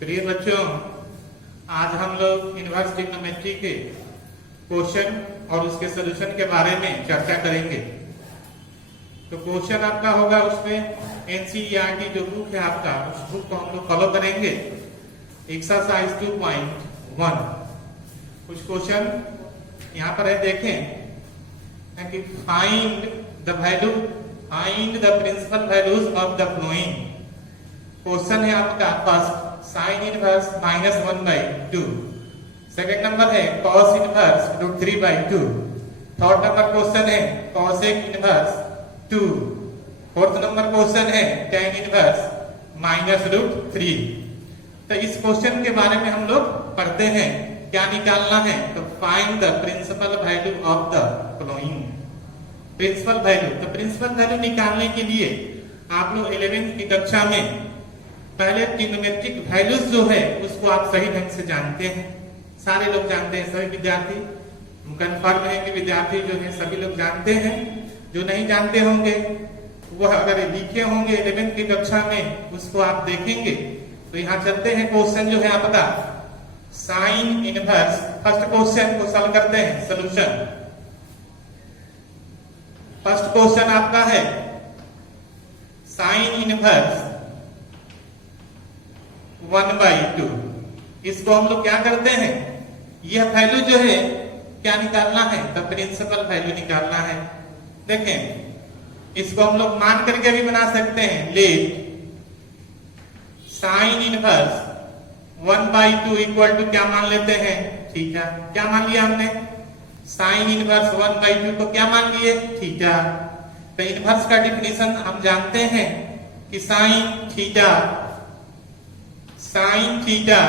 प्रिय बच्चों, आज हम लोग इनवर्स ट्रिग्नोमेट्री के क्वेश्चन और उसके सॉल्यूशन के बारे में चर्चा करेंगे। तो क्वेश्चन आपका होगा, उसमें एनसीईआरटी जो बुक है आपका, उस बुक को हम लोग फॉलो करेंगे। एक्सरसाइज 2.1 कुछ क्वेश्चन यहाँ पर है, देखें कि find the principal values of the following. Question है आपका first sine inverse -1/2, second number है cos inverse √3/2, third number question है cosec inverse 2, fourth number question है tan इनवर्स -√3। तो इस क्वेश्चन के बारे में हम लोग पढ़ते हैं, क्या निकालना है, तो find the principal value of the following. Principal value, तो प्रिंसिपल वैल्यू निकालने के लिए आप लोग 11वीं की कक्षा में पहले ट्रिग्नोमेट्रिक वैल्यूज जो है उसको आप सही ढंग से जानते हैं। सारे लोग जानते हैं, सभी विद्यार्थी कंफर्म है कि विद्यार्थी जो है सभी लोग जानते हैं। जो नहीं जानते होंगे वह अगर लिखे होंगे 11वीं की कक्षा में, उसको आप देखेंगे। तो यहाँ चलते हैं, क्वेश्चन जो है आपका साइन इनवर्स। फर्स्ट क्वेश्चन को सॉल्व करते हैं, सॉल्यूशन। फर्स्ट क्वेश्चन आपका है साइन इनवर्स 1/2। इसको हम लोग क्या करते हैं, यह वैल्यू जो है क्या निकालना है, तो प्रिंसिपल वैल्यू निकालना है। देखें, इसको हम लोग मान करके भी बना सकते हैं। Let sine inverse 1/2 equal to क्या मान लेते हैं, थीटा। क्या मान लिया हमने, साइन इनवर्स 1/2 को क्या मान लिए, थीटा। तो इनवर्स का डिफिनेशन हम जानते हैं कि साइन थीटा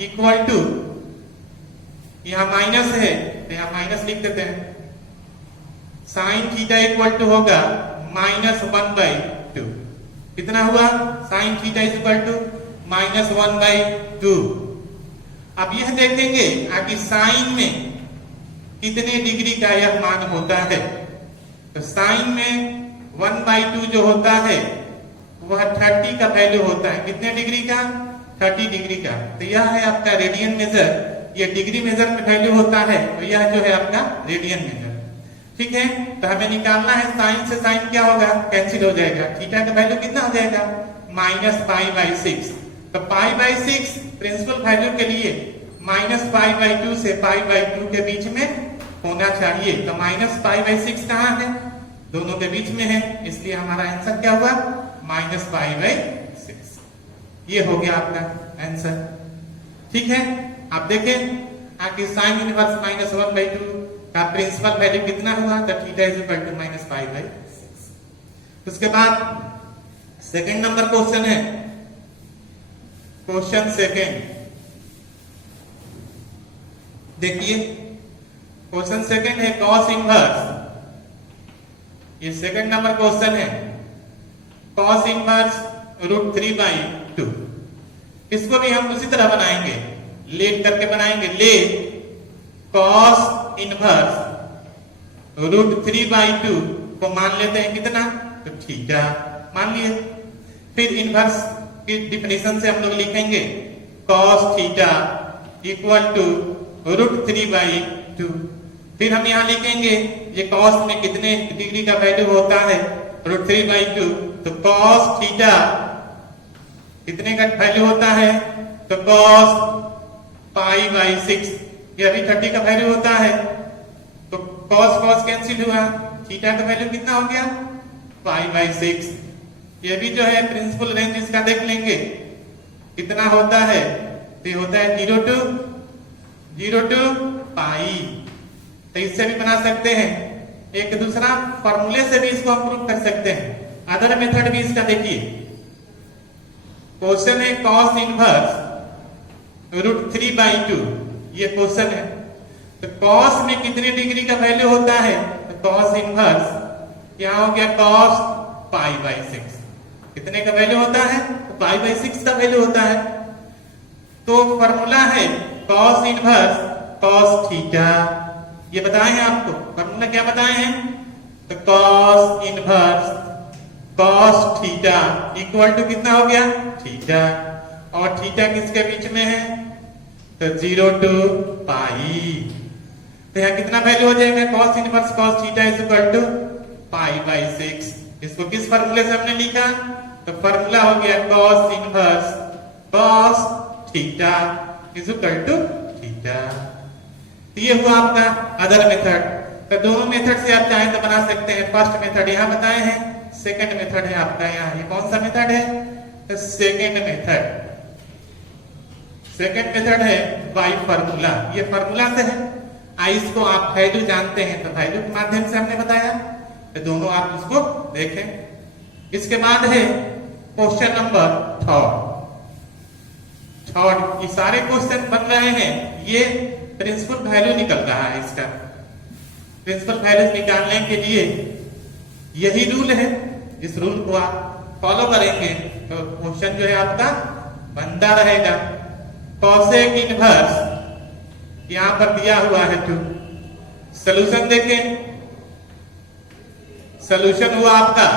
इक्वल टू, यहां माइनस है तो यहां माइनस लिख देते हैं। साइन थीटा इक्वल टू होगा -1/2। कितना हुआ, साइन थीटा इक्वल टू -1/2। अब यह देखेंगे कि साइन में कितने डिग्री का यह मान होता है। तो साइन में 1/2 जो होता है वह 30 का वैल्यू होता है। कितने डिग्री का, 30 डिग्री का। तो यह है आपका रेडियन मेजर, ये डिग्री मेजर में वैल्यू होता है, तो यह जो है आपका रेडियन मेजर। ठीक है, तो हमें निकालना है, साइन से साइन क्या होगा, कैंसिल हो जाएगा। थीटा का वैल्यू कितना हो जाएगा, -π/6। तो π/6 प्रिंसिपल वैल्यू के लिए -π/2 से π/2 के बीच में होना चाहिए। तो -π/6 कहाँ है, दोनों के बीच में है, इसलिए हमारा आंसर क्या हुआ, -π/6। ये हो गया आपका आंसर। ठीक है, आप देखें कि साइन इनवर्स -1/2 का प्रिंसिपल वैल्यू कितना हुआ, तो थीटा इज इक्वल टू -π/6। उसके बाद सेकंड नंबर क्वेश्चन है, क्वेश्चन सेकंड। देखिए, क्वेश्चन सेकंड है कॉस इनवर्स। ये सेकंड नंबर क्वेश्चन है, कॉस इनवर्स √3/2। इसको भी हम उसी तरह बनाएंगे, लेट करके बनाएंगे। लेट कॉस इनवर्स √3/2 को मान लेते हैं कितना, तो थीटा मान लिए। फिर इनवर्स की डिफिनेशन से हम लोग लिखेंगे कॉस थीटा इक्वल टू √3/2। फिर हम यहाँ लिखेंगे ये कॉस में कितने डिग्री का वैल्यू होता है, √3/2। तो कॉस थीटा कितने का वैल्यू होता है, तो कॉस π/6, ये अभी 30 का वैल्यू होता है। तो कॉस कॉस कैंसिल हुआ, थीटा का वैल्यू कितना हो गया, π/6। ये भी जो है प्रिंसिपल रेंज इसका देख लेंगे कितना होता है, तो ये होता है 0 to π। तो इससे भी बना सकते हैं, एक दूसरा फॉर्मूले से भी इसको हम प्रूव कर सकते हैं। अदर मेथड भी इसका देखिए, क्वेश्चन है कॉस इनवर्स √3/2, ये क्वेश्चन है। तो कॉस में कितने डिग्री का वैल्यू होता है, तो कॉस इनवर्स यहाँ हो गया कॉस π/6। कितने का वैल्यू होता है, तो π/6 का वैल्यू होता है। तो फॉर्मूला है कॉस इनवर्स कॉस थीटा, ये बताए हैं आपको। फॉर्मूला क्या बताए हैं, तो cos inverse cos theta equal to कितना हो गया, थीटा। और थीटा किसके बीच में है, तो 0 to पाई। तो यहाँ कितना वैल्यू हो जाएगा, cos inverse cos theta is equal to pi by 6। इसको किस फॉर्मूले से हमने लिखा, तो फॉर्मूला हो गया cos inverse cos theta is equal to theta. तो ये हुआ आपका अदर मेथड। तो दोनों मेथड से आप चाहें तो बना सकते हैं। फर्स्ट मेथड यहाँ बताए हैं, सेकंड मेथड है आपका यहाँ, ये कौन सा मेथड है, तो सेकंड मेथड। सेकंड मेथड है बाई फार्मूला, ये फार्मूला से है। इसको आप वैल्यू जानते हैं तो वैल्यू के माध्यम से हमने बताया, तो दोनों आप उसको देखें। इसके बाद है क्वेश्चन नंबर थर्ड। ये सारे क्वेश्चन बन रहे हैं, ये प्रिंसिपल वैल्यू निकल रहा है। इसका प्रिंसिपल वैल्यू निकालने के लिए यही रूल है, इस रूल को आप फॉलो करेंगे तो क्वेश्चन जो है आपका बनता रहेगा। कॉसेक इनवर्स यहां पर दिया हुआ है 2। सॉल्यूशन देखें, सॉल्यूशन हुआ आपका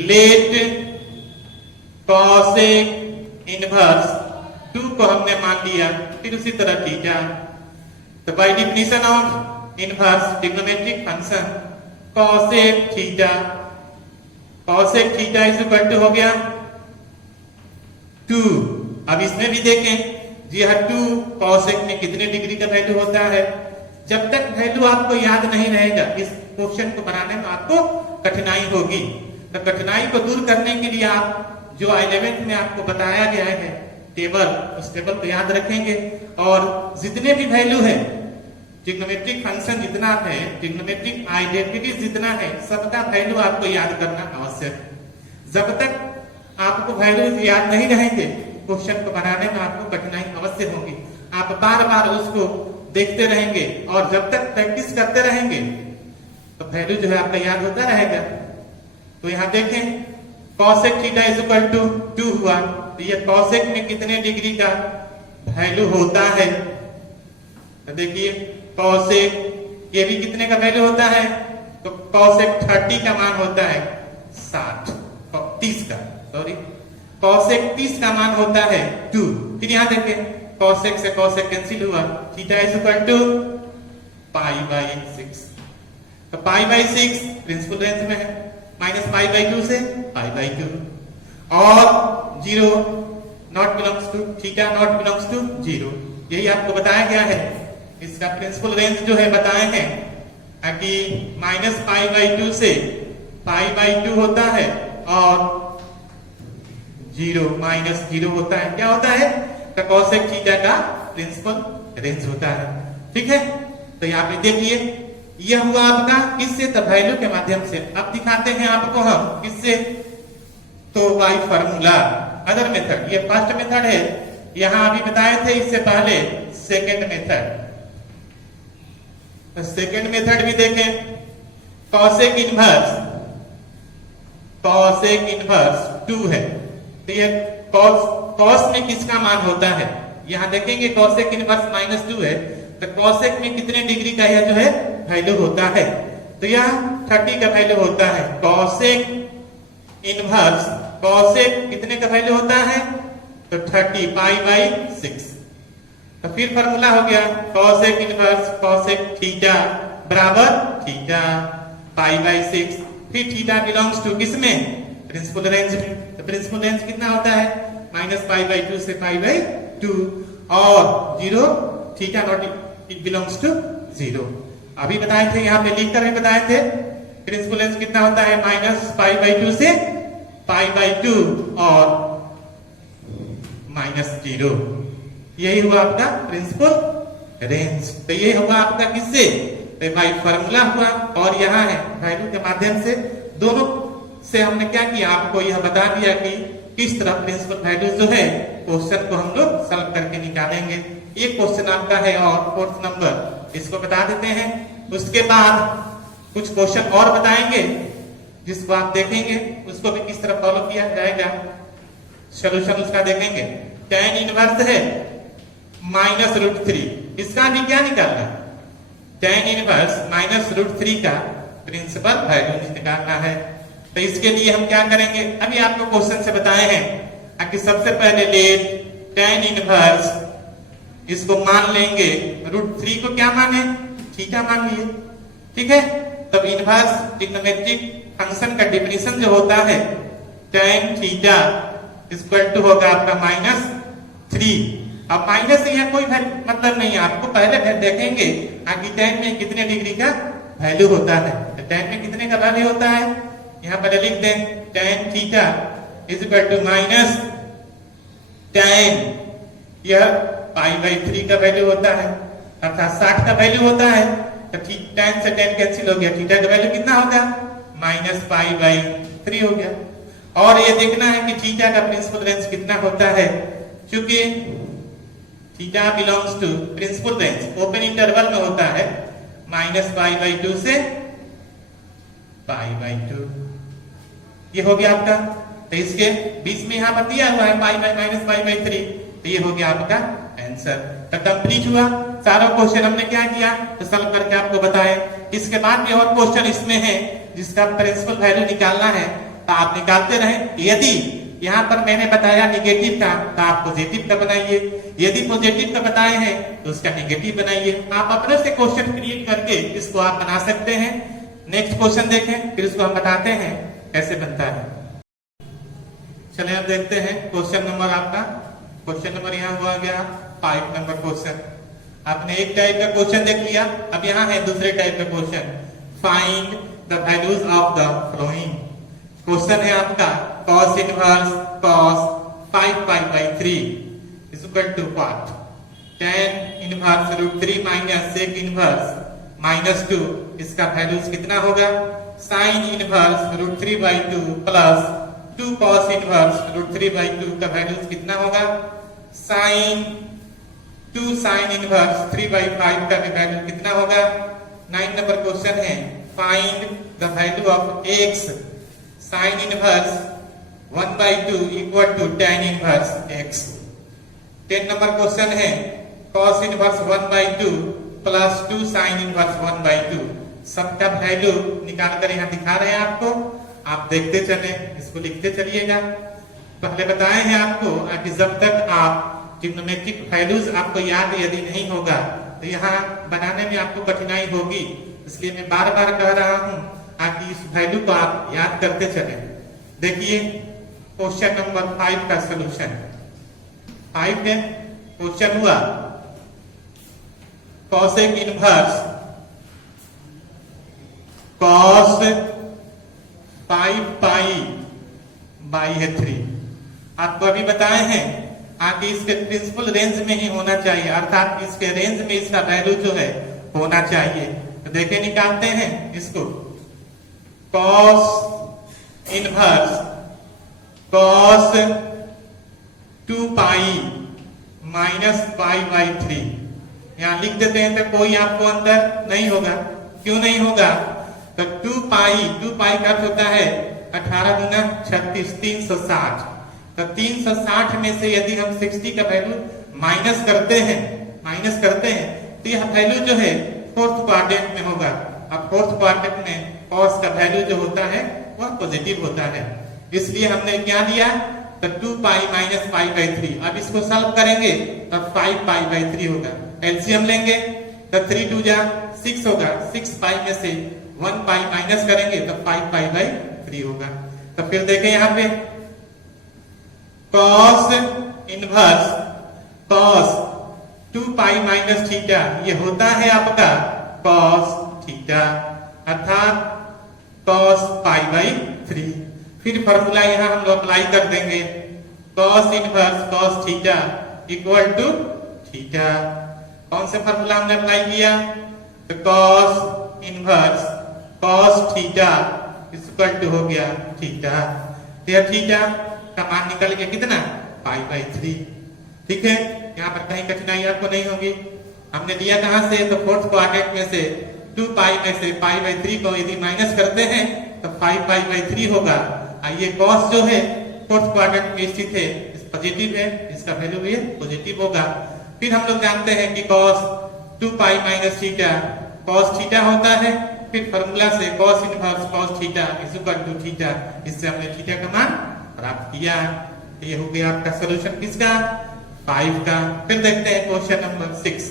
लेट कॉसेक इनवर्स 2 को हमने मान लिया, फिर उसी तरह थीटा। तो by definition of inverse trigonometric function cosec theta, cosec theta is equal to हो गया 2। अब इसमें भी देखें जी हाँ, 2 कॉसेक में कितने डिग्री का वैल्यू होता है। जब तक वैल्यू आपको याद नहीं रहेगा, इस क्वेश्चन को बनाने में आपको कठिनाई होगी। तो कठिनाई को दूर करने के लिए आप जो 11th में आपको बताया गया है टेबल, उस टेबल को याद रखेंगे और जितने भी वैल्यू है, ट्रिग्नोमेट्रिक फंक्शन जितना है, ट्रिग्नोमेट्रिक आइडेंटिटी जितना है, सबका वैल्यू आपको याद करना आवश्यक। जब तक आपको वैल्यू याद नहीं रहेंगे, क्वेश्चन को बनाने में आपको कठिनाई अवश्य होगी। आप बार बार उसको देखते रहेंगे और जब तक प्रैक्टिस करते रहेंगे तो वैल्यू जो है आपका याद होता रहेगा। तो यहाँ देखें cosec theta is equal to 2 हुआ, तो ये कॉसेक में कितने डिग्री का वैल्यू होता है। तो देखिए कॉसेक ये भी कितने का वैल्यू होता है, तो कॉसेक 30 का मान होता है 30 का, सॉरी कॉसेक 30 का मान होता है 2। फिर यहां देखें कॉसेक से कॉसेक कैंसिल हुआ, theta is equal to pi by 6। तो पाई बाई 6 प्रिंसिपल रेंज में है, माइनस पाई बाई 2 से पाई बाई 2 और 0 not belongs to theta, not belongs to 0। यही आपको बताया गया है। इसका प्रिंसिपल रेंज जो है बताए हैं कि माइनस पाई बाई 2 से पाई बाई 2 होता है और 0 माइनस 0 होता है। क्या होता है, तो कॉसेक थीटा का प्रिंसिपल रेंज होता है। ठीक है, तो यहाँ पे देखिए यह हुआ आपका किससे, तो वैल्यू के माध्यम से। अब दिखाते हैं आपको हम किससे, तो बाय फार्मूला अदर मेथड। ये फर्स्ट मेथड है, यहां अभी बताए थे इससे पहले सेकंड मेथड। तो सेकंड मेथड भी देखें, कॉसेक इनवर्स 2 है, तो ये कॉस में किसका मान होता है, यहां देखेंगे कॉसेक इनवर्स -2 है, तो कॉसेक में कितने डिग्री का यह जो है वैल्यू होता है, तो यह 30 का वैल्यू होता है। कॉसेक इनवर्स कॉसेक कितने का वैल्यू होता है, तो 30 पाई बाई 6। तो फिर फॉर्मूला हो गया कॉसेक इनवर्स कॉसेक थीटा बराबर थीटा पाई बाई 6। फिर थीटा बिलोंग्स टू किसमें, प्रिंसिपल रेंज में। तो प्रिंसिपल रेंज कितना होता है, माइनस पाई बाई 2 से पाई बाई 2 और 0 theta not it belongs to 0। अभी बताए थे, यहाँ पे लिख कर भी बताए थे प्रिंसिपल रेंज कितना होता है, माइनस पाई बाई 2 से पाई बाई 2 और -0। यही हुआ आपका प्रिंसिपल रेंज। तो ये हुआ आपका किससे, तो बाई फार्मूला हुआ और यहाँ है वैल्यू के माध्यम से। दोनों से हमने क्या किया, आपको यह बता दिया कि किस तरह प्रिंसिपल वैल्यू जो है क्वेश्चन को हम लोग सॉल्व करके निकालेंगे। एक क्वेश्चन आपका है और 4th नंबर, इसको बता देते हैं। उसके बाद कुछ क्वेश्चन और बताएंगे जिसको आप देखेंगे, उसको भी किस तरह फॉलो किया जाएगा, सोल्यूशन उसका देखेंगे। tan इनवर्स है -√3, इसका भी क्या निकालना, tan इनवर्स -√3 का प्रिंसिपल वैल्यू निकालना है। तो इसके लिए हम क्या करेंगे, अभी आपको क्वेश्चन से बताए हैं कि सबसे पहले लेट tan इनवर्स इसको मान लेंगे √3 को क्या माने, थीटा मान लिए, ठीक है। तब इनवर्स ट्रिग्नोमेट्रिक फंक्शन का डेफिनेशन जो होता है tan थीटा इक्वल टू होगा आपका -3। अब माइनस से यहाँ कोई मतलब नहीं है, आपको पहले देखेंगे कि tan में कितने डिग्री का वैल्यू होता है। तो tan में कितने का वैल्यू होता है, यहाँ पर लिख दें tan theta equal to -tan, यह π/3 का वैल्यू होता है, अर्थात 60 का वैल्यू होता है। तो tan से tan कैंसिल हो गया, थीटा का वैल्यू कितना होगा -π/3 हो गया। और ये देखना है कि थीटा का प्रिंसिपल रेंज कितना होता है, क्योंकि theta belongs to principal range open interval में होता है -π/2 से π/2। ये हो गया आपका, तो इसके बीच में यहाँ पर दिया हुआ है π/-π/3, तो ये हो गया आपका आंसर। तो कंप्लीट हुआ सारा क्वेश्चन, हमने क्या किया तो सॉल्व करके आपको बताया। इसके बाद भी और क्वेश्चन इसमें है जिसका प्रिंसिपल वैल्यू निकालना है, तो आप निकालते रहे। यदि यहाँ पर मैंने बताया निगेटिव का तो आप पॉजिटिव का बनाइए, यदि पॉजिटिव का बताए हैं तो उसका निगेटिव बनाइए। आप अपने से क्वेश्चन क्रिएट करके इसको आप बना सकते हैं। नेक्स्ट क्वेश्चन देखें, फिर इसको हम बताते हैं कैसे बनता है। चलिए अब देखते हैं क्वेश्चन नंबर आपका, क्वेश्चन नंबर यहाँ हुआ गया 5 नंबर क्वेश्चन। आपने एक टाइप का क्वेश्चन देख लिया, अब यहाँ है दूसरे टाइप का question, find the values of the following. Question है आपका cos inverse cos 5π/3 is equal to what, tan inverse √3 minus sec inverse -2, इसका वैल्यूज कितना होगा, sin inverse √3/2 plus 2 cos inverse √3/2 का वैल्यूज कितना होगा, sin 2 sin इनवर्स 3/5 का भी वैल्यू कितना होगा। 9 नंबर क्वेश्चन है find the value of x sin inverse 1/2 equal to tan inverse x। 10 number question है cos inverse 1/2 plus 2 sin inverse 1/2, सबका वैल्यू निकाल कर यहाँ दिखा रहे हैं आपको, आप देखते चले, इसको लिखते चलिएगा। पहले बताए हैं आपको कि जब तक आप ट्रिग्नोमेट्रिक वैल्यूज आपको याद यदि नहीं होगा तो यहाँ बनाने में आपको कठिनाई होगी, इसलिए मैं बार बार कह रहा हूँ कि इस वैल्यू को आप याद करते चले। देखिए क्वेश्चन नंबर 5 का सलूशन। 5 में क्वेश्चन हुआ cosec इनवर्स cos 5π/3 आपको अभी बताए हैं कि इसके प्रिंसिपल रेंज में ही होना चाहिए, अर्थात इसके रेंज में इसका वैल्यू जो है होना चाहिए। तो देखे निकालते हैं इसको, cos इनवर्स cos 2π माइनस π/3 यहाँ लिख देते हैं, तो कोई आपको अंदर नहीं होगा। क्यों नहीं होगा, तो 2π का अर्थ होता है 18 गुना 36 360। तो 360 में से यदि हम 60 का वैल्यू माइनस करते हैं तो यह वैल्यू जो है फोर्थ क्वाड्रेंट में होगा। अब फोर्थ क्वाड्रेंट में cos का वैल्यू जो होता है वह पॉजिटिव होता है, इसलिए हमने क्या लिया, तो 2π माइनस π/3। अब इसको सॉल्व करेंगे तब 5π/3 होगा, एलसीएम लेंगे तो 3 2 जा 6 होगा, 6π में से 1π माइनस करेंगे तो 5π/3 होगा। तो फिर देखें यहाँ पे cos inverse cos 2π minus theta, ये होता है आपका cos थीटा, अर्थात cos π/3। फिर फॉर्मूला यहाँ हम लोग अप्लाई कर देंगे, cos inverse cos theta equal to theta. कौन से फॉर्मूला हमने अप्लाई किया, तो cos inverse cos theta equal to हो गया थीटा। यह थीटा का मान निकल गया कितना, π/3। ठीक है, यहाँ पर कहीं कठिनाई आपको नहीं होगी। हमने दिया कहां से, तो फोर्थ क्वाड्रेंट में से 2π में से π/3 को यदि माइनस करते हैं तो 5π/3 होगा। ये cos जो है फोर्थ क्वाड्रेंट में स्थित है, पॉजिटिव है, इसका वैल्यू भी पॉजिटिव होगा। फिर हम लोग जानते हैं कि cos 2π minus theta cos theta होता है। फिर फॉर्मूला से cos inverse cos theta is equal to theta, इससे हमने थीटा का मान प्राप्त किया। तो ये हो गया आपका सोल्यूशन किसका, 5 का। फिर देखते हैं क्वेश्चन नंबर 6।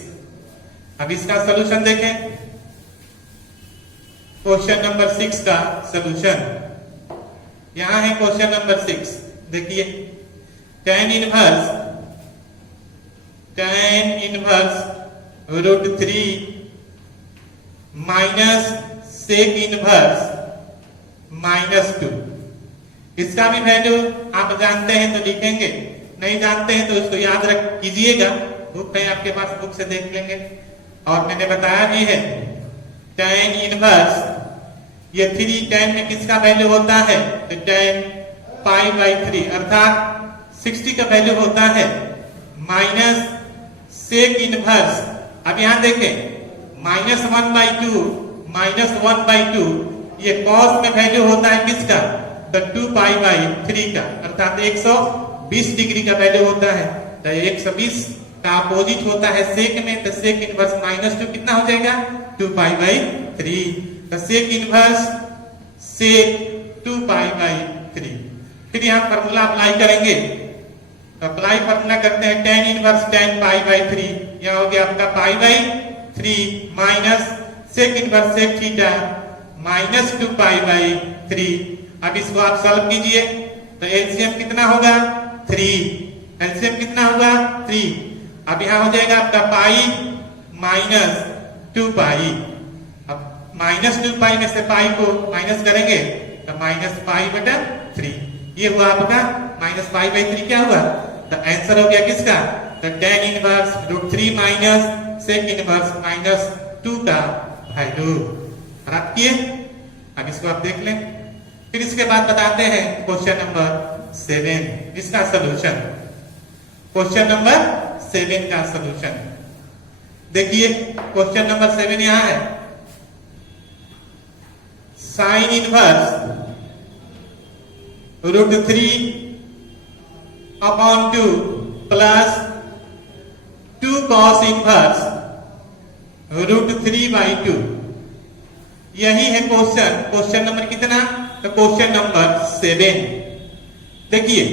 अब इसका सोल्यूशन देखें। क्वेश्चन नंबर 6 का सोल्यूशन यहां है। क्वेश्चन नंबर 6 देखिए, tan inverse √3 minus sec inverse -2। इसका भी वैल्यू आप जानते हैं तो लिखेंगे, नहीं जानते हैं तो उसको याद रख कीजिएगा। बुक है आपके पास, बुक से देख लेंगे। और मैंने बताया भी है tan इनवर्स, ये 3 tan में किसका वैल्यू होता है, तो tan π/3 अर्थात 60 का वैल्यू होता है माइनस sec इनवर्स। अब यहां देखें -1/2 ये cos में वैल्यू होता है किसका, तो 2π/3 का, अर्थात 120 डिग्री का वैल्यू होता है। तो 120 का अपोजिट होता है sec में, तो sec इनवर्स -2 कितना हो जाएगा, 2π/3। तो sec इनवर्स sec 2π/3। फिर यहाँ फॉर्मूला अप्लाई करेंगे। अप्लाई फॉर्मूला करते हैं, tan इनवर्स tan π/3, यह हो गया आपका π/3 minus sec inverse sec theta minus 2π/3। अब इसको आप सॉल्व कीजिए तो एलसीएम कितना होगा, 3। एलसीएम कितना होगा, 3। अब यहां हो जाएगा आपका पाई माइनस 2π। अब -2π में से पाई को माइनस करेंगे तो -π/3। ये हुआ आपका -π/3 क्या हुआ, तो आंसर हो गया किसका, तो tan inverse √3 minus sec inverse -2 का वैल्यू प्राप्त किए। अब इसको आप देख लें। फिर इसके बाद बताते हैं क्वेश्चन नंबर 7 इसका सोल्यूशन। क्वेश्चन नंबर 7 का सोल्यूशन देखिए। क्वेश्चन नंबर 7 यहां है, sin inverse √3/2 plus 2 cos inverse √3/2। यही है क्वेश्चन। क्वेश्चन नंबर कितना, तो क्वेश्चन नंबर 7। देखिए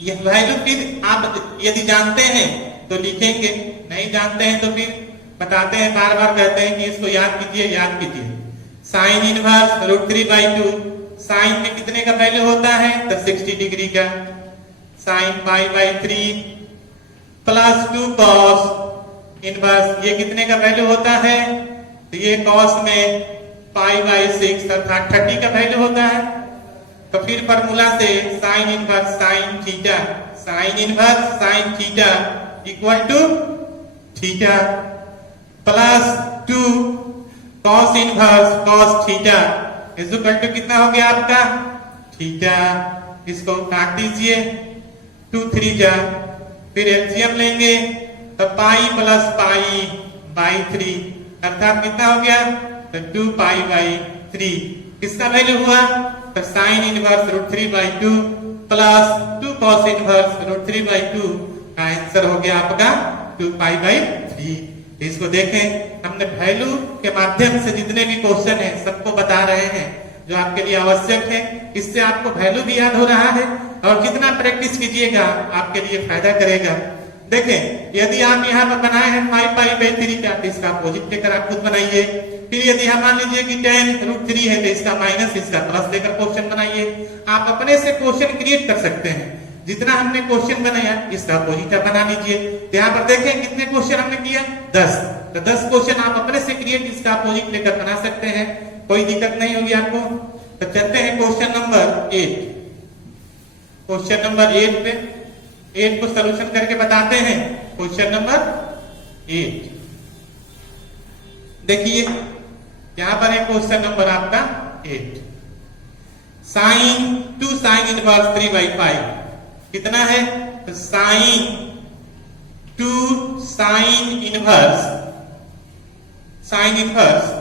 यह वैल्यू फिर आप यदि जानते हैं तो लिखेंगे, नहीं जानते हैं तो फिर बताते हैं, बार बार कहते हैं कि इसको याद कीजिए, याद कीजिए। साइन इनवर्स √3/2, साइन में कितने का वैल्यू होता है, तो 60 डिग्री का। साइन π/3 प्लस 2 cos इनवर्स, ये कितने का वैल्यू होता है, तो ये cos में π/6 अर्थात 30 का वैल्यू होता है। तो फिर फॉर्मूला से sine inverse sine theta equal to theta plus 2 cos inverse cos theta equal to कितना हो गया आपका, थीटा। इसको काट दीजिए, 2 3 जा, फिर एलसीएम लेंगे तो पाई प्लस π/3 अर्थात कितना हो गया, तो 2π/3। किसका वैल्यू हुआ, तो sine inverse √3/2 plus 2 cos inverse √3/2 का आंसर हो गया आपका 2π/3। इसको देखें, हमने वैल्यू के माध्यम से जितने भी क्वेश्चन है सबको बता रहे हैं जो आपके लिए आवश्यक है। इससे आपको वैल्यू भी याद हो रहा है और जितना प्रैक्टिस कीजिएगा आपके लिए फायदा करेगा। देखें, यदि आप यहाँ पर बनाए हैं 5π/3 का, तो इसका अपोजिट लेकर आप खुद बनाइए। फिर यदि हम मान लीजिए कि tan √3 है तो इसका माइनस इसका प्लस लेकर क्वेश्चन बनाइए। आप अपने से क्वेश्चन क्रिएट कर सकते हैं। जितना हमने क्वेश्चन बनाया इसका अपोजिट बना लीजिए। तो यहाँ पर देखें कितने क्वेश्चन हमने किया, 10। तो 10 क्वेश्चन आप अपने से क्रिएट इसका अपोजिट लेकर बना सकते हैं, कोई दिक्कत नहीं होगी आपको। तो चलते हैं क्वेश्चन नंबर 8। क्वेश्चन नंबर 8 पे 8 को सॉल्यूशन करके बताते हैं। क्वेश्चन नंबर 8 देखिए, यहां पर है क्वेश्चन नंबर आपका 8। साइन 2 साइन इनवर्स 3/5 कितना है, तो साइन 2 साइन इनवर्स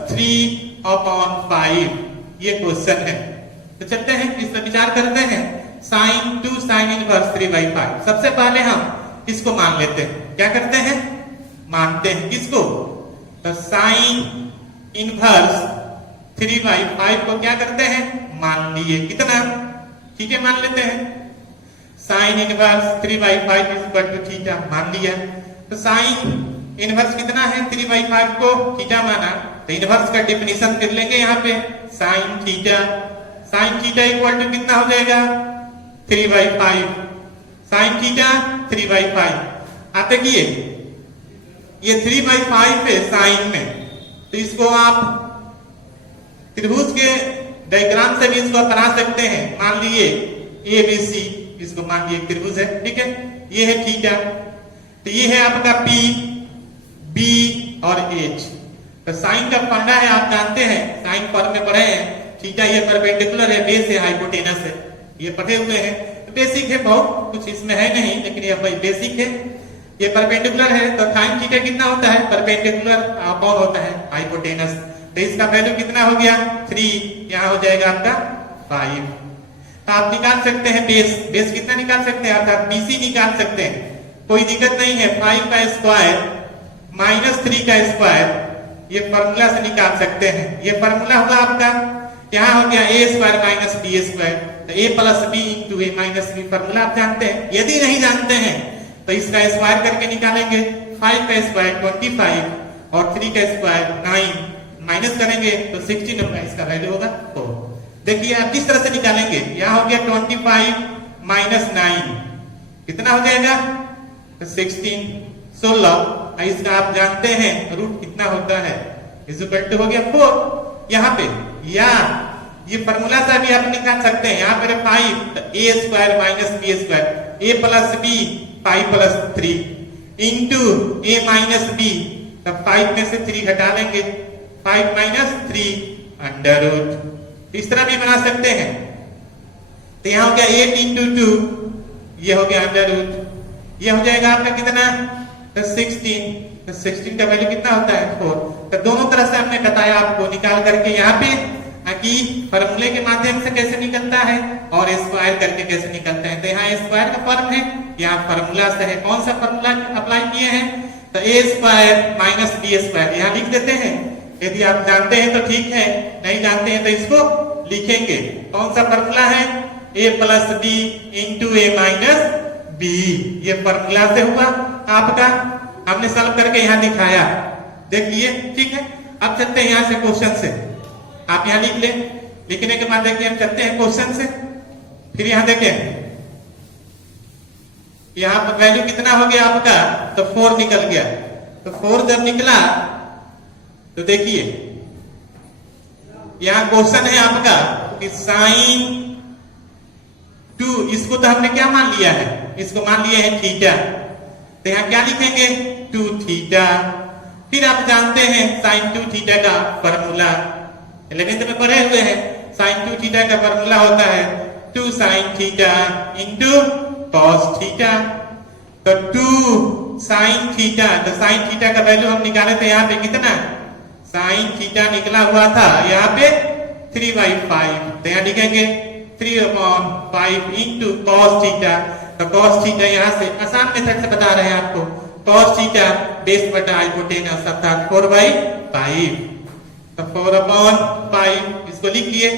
3/5 ये क्वेश्चन है। तो चलते हैं इस पर विचार करते हैं। साइन 2 साइन इनवर्स 3/5, सबसे पहले हम इसको मान लेते हैं। क्या करते हैं, मानते हैं किसको, तो साइन इनवर्स 3/5 को क्या करते हैं, मान लिए। कितना, ठीक है, मान लेते हैं। Sine inverse 3/5 is equal to theta मान लिया। तो साइन इनवर्स कितना है 3/5 को थीटा माना, तो इनवर्स का डेफिनेशन कर लेंगे यहाँ पे साइन थीटा इक्वल टू कितना हो जाएगा 3/5 साइन थीटा 3/5। आप देखिए ये 3/5 है साइन में, तो इसको आप त्रिभुज के डायग्राम से भी इसको बना सकते हैं। मान लिए ABC, इसको मान लिए त्रिभुज है, ठीक है, ये है थीटा, तो ये है आपका P, B और H। तो साइन का फंडा है, आप जानते हैं, साइन फॉर्म में पढ़े हैं, थीटा ये परपेंडिकुलर है, बेस है, हाइपोटेनस है, ये पढ़े हुए हैं, तो बेसिक है, बहुत कुछ इसमें है नहीं, लेकिन ये बेसिक है। ये परपेंडिकुलर है तो साइन थीटा कितना होता है परपेंडिकुलर अपॉन होता है हाइपोटेनस, तो इसका वैल्यू कितना हो गया 3, यहाँ हो जाएगा आपका 5। तो आप निकाल सकते हैं बेस कितना निकाल सकते हैं, अर्थात BC निकाल सकते हैं, कोई दिक्कत नहीं है। 5 का स्क्वायर माइनस 3 का स्क्वायर, ये फॉर्मूला से निकाल सकते हैं। ये फॉर्मूला होगा आपका, यहाँ हो गया A square minus B square, तो A plus B into A minus B formula आप जानते हैं। यदि नहीं जानते हैं तो इसका स्क्वायर करके निकालेंगे, 5 का स्क्वायर 25 और 3 का स्क्वायर 9, माइनस करेंगे तो 16 होगा, इसका वैल्यू होगा 4। देखिए आप किस तरह से निकालेंगे, यहाँ हो गया 25 माइनस 9 कितना हो जाएगा 16। इसका आप जानते हैं रूट कितना होता है, इज इक्वल टू हो गया 4 यहाँ पे, या ये फॉर्मूला से भी आप निकाल सकते हैं। यहाँ पर 5 तो A square minus B square, A plus B 5 plus 3 into A minus B, तब 5 में से 3 घटा लेंगे, 5 माइनस 3 अंडर रूट, इस तरह भी बना सकते हैं। तो यहाँ हो गया 8 इंटू 2, ये हो गया अंडर रूट, ये हो जाएगा आपका कितना 16, तो 16 का वैल्यू कितना होता है 4। तो दोनों तरह से हमने बताया आपको निकाल करके, यहाँ पे कि फॉर्मूले के माध्यम से कैसे निकलता है और स्क्वायर करके कैसे निकलता है। तो यहाँ स्क्वायर का फॉर्म है, यहाँ फॉर्मूला से है। कौन सा फॉर्मूला अप्लाई किए हैं, तो A square minus B square यहाँ लिख देते हैं। यदि आप जानते हैं तो ठीक है, नहीं जानते हैं तो इसको लिखेंगे। कौन सा फॉर्मूला है, A plus B into A minus B, ये फॉर्मूला से हुआ आपका, हमने सॉल्व करके यहाँ दिखाया, देख लिए, ठीक है। अब चलते हैं यहाँ से क्वेश्चन से, आप यहाँ लिख लें, लिखने के बाद देखिए हम चलते हैं क्वेश्चन से। फिर यहाँ देखें, यहाँ पर वैल्यू कितना हो गया आपका, तो 4 निकल गया। तो 4 जब निकला तो देखिए यहाँ क्वेश्चन है आपका कि साइन 2, इसको तो हमने क्या मान लिया है, इसको मान लिया है थीटा, तो यहाँ क्या लिखेंगे 2 थीटा। फिर आप जानते हैं साइन 2 थीटा का फॉर्मूला 11th में पढ़े हुए हैं, साइन 2 थीटा का फॉर्मूला होता है 2 sine theta into cos theta. तो 2 साइन थीटा, तो साइन थीटा का वैल्यू हम निकाले थे यहाँ पे कितना, साइन थीटा निकला हुआ था यहाँ पे 3/5, तो यहाँ लिखेंगे 3/5 इंटू कॉस थीटा। तो कॉस थीटा यहाँ से आसान मेथड से बता रहे हैं आपको, कॉस थीटा बेस बटा हाइपोटेनस अर्थात 4/5, तो 4/5 इसको लिख लिए।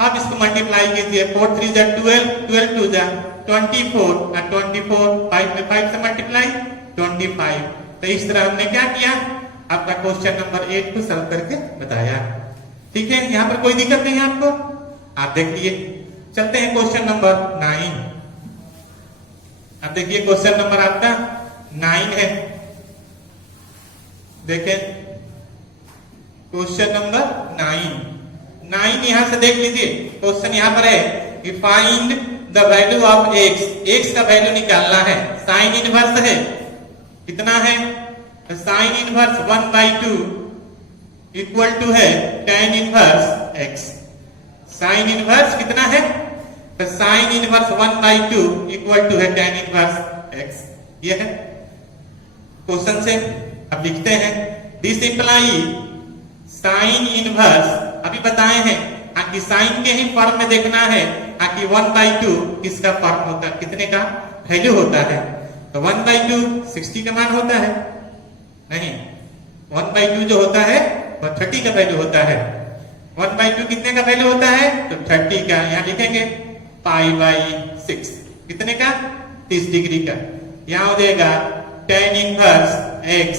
अब इसको मल्टीप्लाई कीजिए, 4 3 जा 12, 12 2 जा 24 और 24 5 में 5 से मल्टीप्लाई 25। तो इस तरह हमने क्या किया, आपका क्वेश्चन नंबर 8 को सॉल्व करके बताया, ठीक है। यहाँ पर कोई दिक्कत नहीं है आपको, आप देख लिए। चलते हैं क्वेश्चन नंबर 9। अब देखिए क्वेश्चन नंबर आपका 9 है, देखें क्वेश्चन नंबर 9 यहाँ से देख लीजिए। क्वेश्चन यहाँ पर है कि find the value of x का वैल्यू निकालना है। साइन इनवर्स है, कितना है, साइन इनवर्स 1/2 इक्वल टू है tan inverse x। Sine inverse कितना है, तो साइन इनवर्स 1/2 इक्वल टू है tan इनवर्स x, ये है क्वेश्चन से। अब लिखते हैं दिस इंप्लाई साइन इनवर्स, अभी बताए हैं कि साइन के ही फॉर्म में देखना है कि 1/2 किसका फॉर्म होता है, कितने का वैल्यू होता है। तो 1/2 60 का मान होता है, नहीं 1/2 जो होता है वो 30 का वैल्यू होता है। 1/2 कितने का वैल्यू होता है, तो 30 का, यहाँ लिखेंगे π/6। कितने का? 30 डिग्री का। यहाँ हो जाएगा tan inverse x।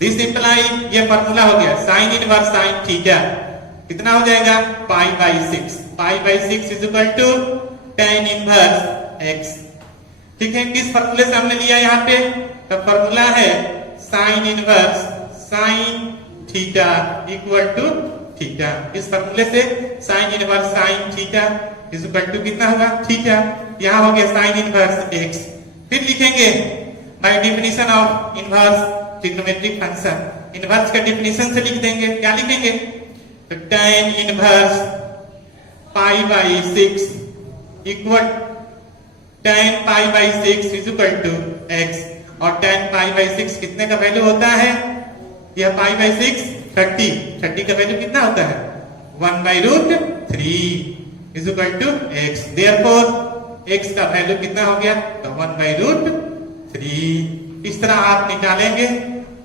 This imply, ये फॉर्मूला हो गया sin इनवर्स sin थीटा, कितना हो जाएगा? Pi by 6। Pi by 6 is equal to tan inverse x। ठीक है, किस फॉर्मूले से हमने लिया यहाँ पे? तो फॉर्मूला है sin inverse sin theta equal to theta. इस फॉर्मूले से sin inverse sin theta is equal to कितना होगा? थीटा। यहाँ हो गया sin इनवर्स x। फिर लिखेंगे by definition of inverse trigonometric function, inverse का डेफिनेशन से लिख देंगे। क्या लिखेंगे? तो tan inverse pi by 6 equal tan pi by 6 is equal to x। और tan पाई बाई 6 कितने का वैल्यू होता है? यह पाई बाई 6 30 का वैल्यू कितना होता है? 1/√3 is equal to x। Therefore x का वैल्यू कितना हो गया? तो 1/√3। इस तरह आप निकालेंगे।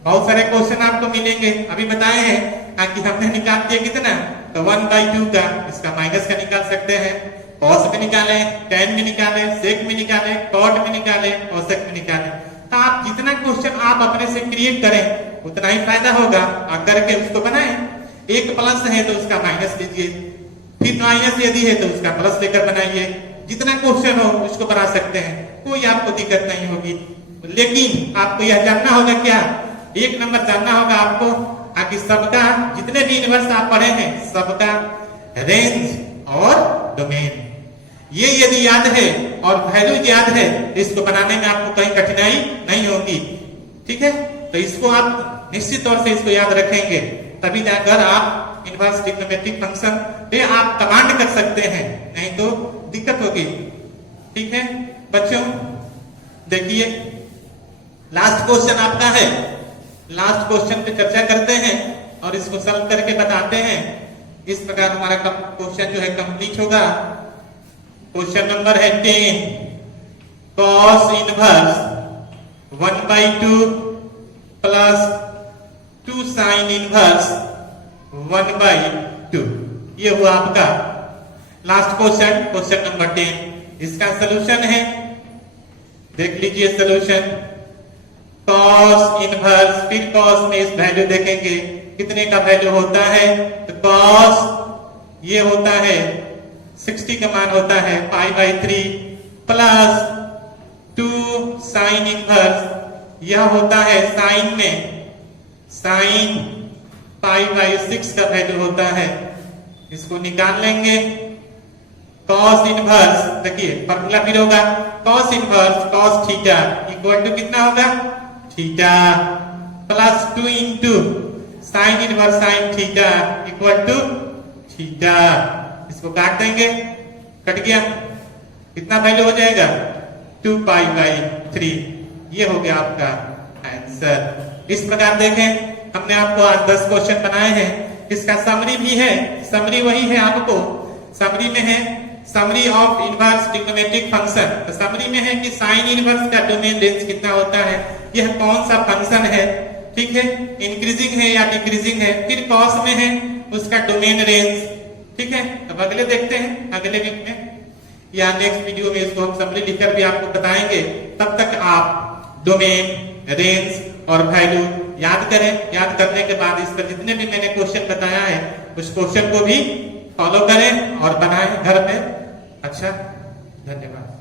बहुत सारे क्वेश्चन आपको मिलेंगे, अभी बताए हैं कि हमने निकाल दिया कितना? तो 1/2 का, इसका माइनस का निकाल सकते हैं, cos में निकाले, tan में निकाले, sec में निकाले, cot में निकाले, औसत में निकाले। तो आप जितना क्वेश्चन आप अपने से क्रिएट करें उतना ही फायदा होगा। अगर के उसको बनाएं, एक प्लस है तो उसका माइनस लीजिए, फिर माइनस यदि है तो उसका प्लस लेकर बनाइए। जितना क्वेश्चन हो उसको बना सकते हैं, कोई आपको दिक्कत नहीं होगी। लेकिन आपको यह जानना होगा, क्या एक नंबर जानना होगा आपको कि सबका जितने भी यूनिवर्स आप पढ़े हैं सबका रेंज और डोमेन, ये यदि याद है और वैल्यू याद है तो इसको बनाने में आपको कहीं कठिनाई नहीं होगी। ठीक है, तो इसको आप निश्चित तौर से इसको याद रखेंगे, तभी जाकर आप इनवर्स ट्रिग्नोमेट्रिक फंक्शन पे आप कमांड कर सकते हैं, नहीं तो दिक्कत होगी। ठीक है बच्चों, देखिए लास्ट क्वेश्चन आपका है। लास्ट क्वेश्चन पे चर्चा करते हैं और इसको सॉल्व करके बताते हैं। इस प्रकार हमारा क्वेश्चन जो है कंप्लीट होगा। क्वेश्चन नंबर है 10, cos inverse 1/2 plus 2 sin inverse 1/2। ये हुआ आपका लास्ट क्वेश्चन, क्वेश्चन नंबर 10। इसका सोल्यूशन है, देख लीजिए सोल्यूशन। cos इनवर्स, फिर cos में इस वैल्यू देखेंगे कितने का वैल्यू होता है। तो cos ये होता है 60 का मान होता है pi by 3 plus 2 sin inverse, यह होता है साइन में sin पाई बाई 6 का वैल्यू होता है। इसको निकाल लेंगे। cos इनवर्स, देखिए फॉर्मूला फिर होगा cos inverse cos theta equal to कितना होगा? Theta plus 2 into sine inverse sine theta equal to theta. इसको काट देंगे, कट गया, कितना वैल्यू हो जाएगा? 2 पाई बाई 3। ये हो गया आपका आंसर। इस प्रकार देखें, हमने आपको आज 10 क्वेश्चन बनाए हैं। इसका समरी भी है, समरी वही है, आपको समरी में है summary of inverse trigonometric function. तो समरी में है कि साइन इनवर्स का डोमेन रेंज कितना होता है, यह कौन सा फंक्शन है, ठीक है, इंक्रीजिंग है या डिक्रीजिंग है। फिर कॉस में है उसका डोमेन रेंज। ठीक है, अब अगले देखते हैं, अगले वीक में या नेक्स्ट वीडियो में इसको हम समरी लिखकर भी आपको बताएंगे। तब तक आप डोमेन, रेंज और वैल्यू याद करें। याद करने के बाद इस पर जितने भी मैंने क्वेश्चन बताया है उस क्वेश्चन को भी फॉलो करें और बनाएं घर में। अच्छा, धन्यवाद।